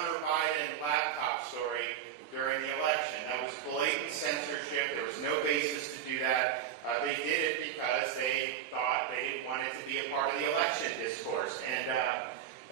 Hunter Biden laptop story during the election. That was blatant censorship. There was no basis to do that. They did it because they thought they didn't want it to be a part of the election discourse. And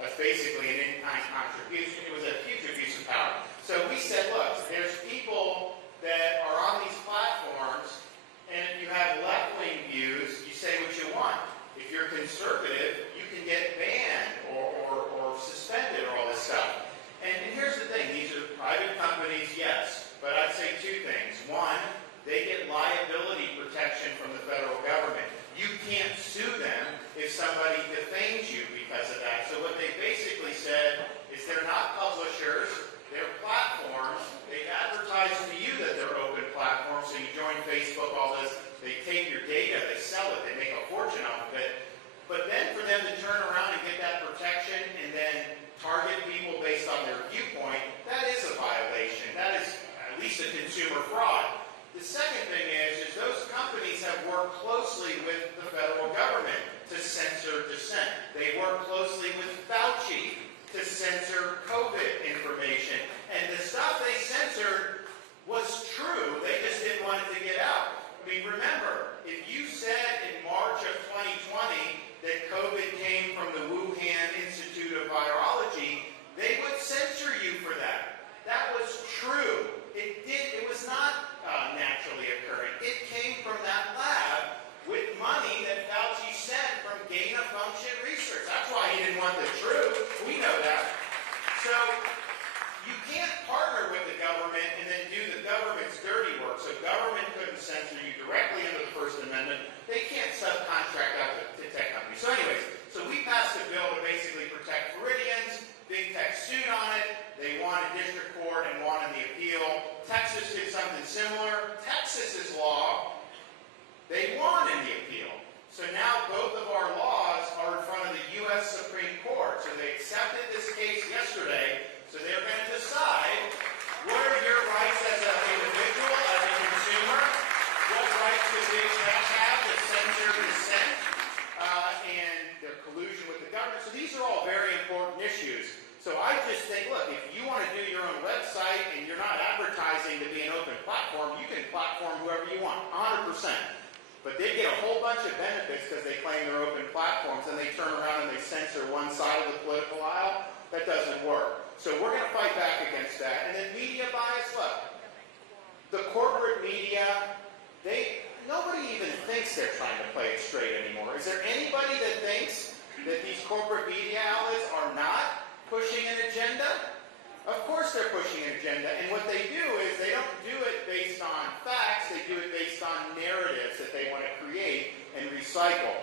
that's basically an in-kind contribution. It was a huge abuse of power. So we said, look, there's people that are on these platforms, and if you have left-wing views, you say what you want. If you're conservative, you can get banned or suspended or all this stuff. And here's the thing. These are private companies, yes. But I'd say two things. One, they get liability protection from the federal government. You can't sue them if somebody defames you because of that. So what they basically said is they're not publishers, they're platforms. They advertise to you that they're open platforms, so you join Facebook, all this. They take your data, they sell it, they make a fortune off of it. But then for them to turn around and get that protection and then target people based on their viewpoint, that is a violation. That is at least a consumer fraud. The second thing is those companies have worked closely with the federal government to censor dissent. They work closely with Fauci to censor COVID information. And the stuff they censored was true. They just didn't want it to get out. I mean, remember, if you said in March of 2020 that COVID came from the Wuhan Institute of Virology, they would censor you for that. That was true. It was not naturally occurring. It came from that lab with money that Fauci sent from gain-of-function research. That's why he didn't want the truth. We know that. So you can't partner with the government and then do the government's dirty work. So government couldn't censor you directly under the First Amendment. They can't subcontract out to tech companies. So anyways, so we passed a bill to basically protect Floridians. Big Tech sued on it. They won in district court and won in the appeal. Texas did something similar. Texas's law, they won in the appeal. So now both of our laws are in front of the U.S. Supreme Court. So they accepted this case yesterday. So they're going to decide what are your rights as an individual, as a consumer, what rights does Big Tech have to censor dissent, and their collusion with the government. So these are all very important issues. So I just think, look, if you want to do your own website and you're not advertising to be an open platform, you can platform whoever you want, 100%. But they get a whole bunch of benefits because they claim they're open platforms, and they turn around and they censor one side of the political aisle. That doesn't work. So we're going to fight back against that. And then media bias, look, the corporate media, nobody even thinks they're trying to play it straight anymore. Is there anybody that thinks that these corporate media outlets are not pushing an agenda? Of course they're pushing an agenda, and what they do is they don't do it based on facts, they do it based on narratives that they want to create and recycle.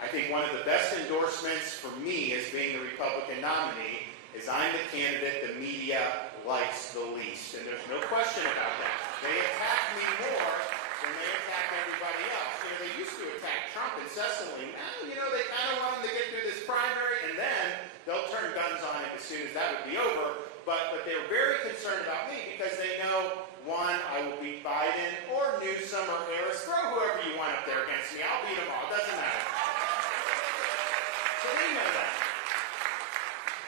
I think one of the best endorsements for me as being the Republican nominee is I'm the candidate the media likes the least, and there's no question about that. They attack me more than they attack everybody else. You know, they used to attack Trump incessantly. Now, you know, they kind of want him to get through this primary, and then they'll turn guns on him as soon as that would be over. But they're very concerned about me because they know, one, I will beat Biden or Newsom or Harris. Throw whoever you want up there against me. I'll beat them all. It doesn't matter. So they know that.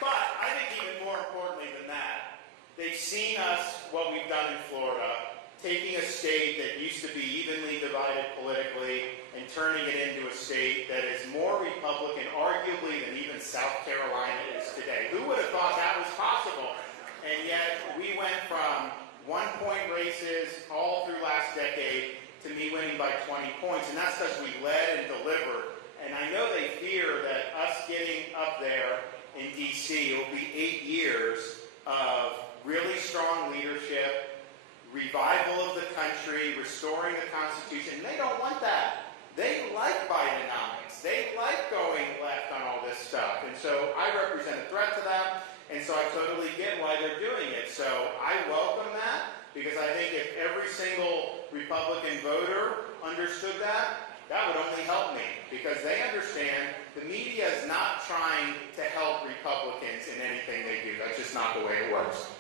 But I think even more importantly than that, they've seen us, what we've done in Florida, taking a state that used to be evenly divided politically and turning it into a state that is more Republican, arguably, than even South Carolina is today. Who would have thought that was possible? And yet, we went from 1-point races all through last decade to me winning by 20 points, and that's because we led and delivered. And I know they fear that us getting up there in D.C. will be 8 years of really strong leadership, revival of the country, restoring the Constitution. They don't want that. They like Bidenomics. They like going left on all this stuff. And so I represent a threat to that, and so I totally get why they're doing it. So I welcome that, because I think if every single Republican voter understood that, that would only help me, because they understand the media is not trying to help Republicans in anything they do. That's just not the way it works.